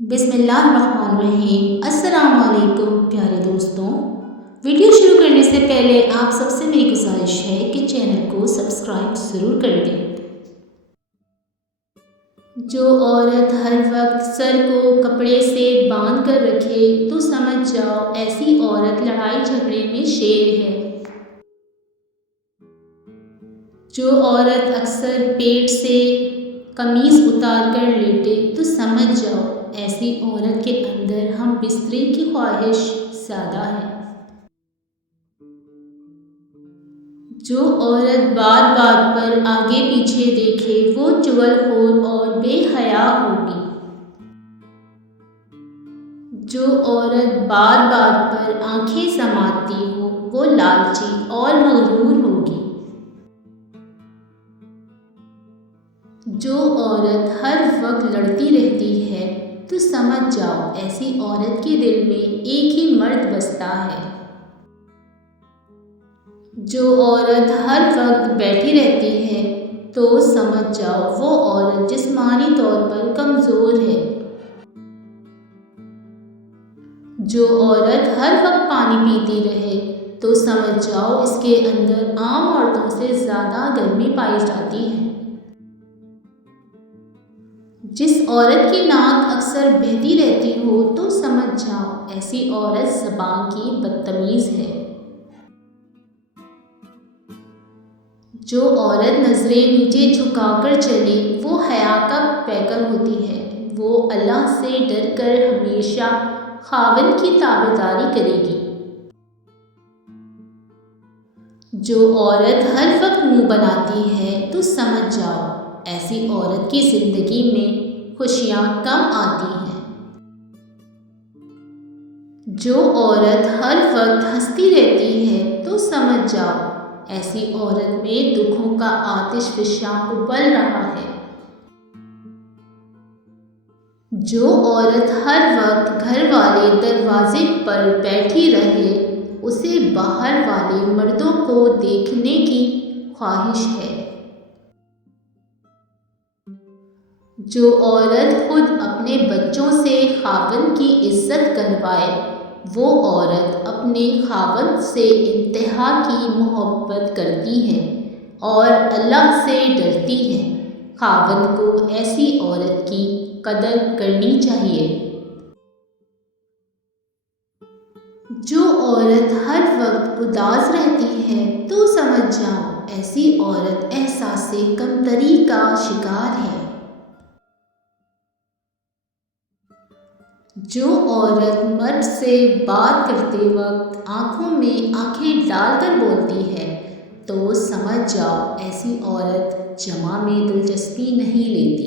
बिस्मिल्लाहिर्रहमानिर्रहीम। अस्सलाम वालेकुम प्यारे दोस्तों। वीडियो शुरू करने से पहले आप सबसे मेरी गुजारिश है कि चैनल को सब्सक्राइब ज़रूर कर दें। जो औरत हर वक्त सर को कपड़े से बांध कर रखे तो समझ जाओ ऐसी औरत लड़ाई झगड़े में शेर है। जो औरत अक्सर पेट से कमीज़ उतार कर लेटे तो समझ जाओ ऐसी औरत के अंदर हम बिस्तरे की ख्वाहिश ज़्यादा है। जो औरत बात बात पर आगे पीछे देखे वो चुगलखोर और बेहया होगी। जो औरत बात बात पर आंखें समाती हो वो लालची और मगरूर होगी। जो औरत हर वक्त लड़ती रहती है तो समझ जाओ ऐसी औरत के दिल में एक ही मर्द बसता है। जो औरत हर वक्त बैठी रहती है तो समझ जाओ वो औरत जिस्मानी तौर पर कमज़ोर है। जो औरत हर वक्त पानी पीती रहे तो समझ जाओ इसके अंदर आम औरतों से ज़्यादा गर्मी पाई जाती है। जिस औरत की नाक अक्सर बहती रहती हो तो समझ जाओ ऐसी औरत ज़बान की बदतमीज़ है। जो औरत नज़रें नीचे झुकाकर चले वो हया का पैकर होती है। वो अल्लाह से डर कर हमेशा खाविंद की ताबेदारी करेगी। जो औरत हर वक्त मुंह बनाती है तो समझ जाओ ऐसी औरत की ज़िंदगी में खुशियाँ कम आती हैं। जो औरत हर वक्त हंसती रहती है तो समझ जाओ ऐसी औरत में दुखों का आतिश फिशा उबल रहा है। जो औरत हर वक्त घर वाले दरवाजे पर बैठी रहे उसे बाहर वाले मर्दों को देखने की ख्वाहिश है। जो औरत खुद अपने बच्चों से खाविंद की इज्जत करवाए वो औरत अपने खाविंद से इंतहा की मोहब्बत करती है और अल्लाह से डरती है। खाविंद को ऐसी औरत की कदर करनी चाहिए। जो औरत हर वक्त उदास रहती है तो समझ जाओ ऐसी औरत एहसासे कमतरी का शिकार है। जो औरत मर्द से बात करते वक्त आँखों में आँखें डालकर बोलती है तो समझ जाओ ऐसी औरत जमा में दिलचस्पी नहीं लेती।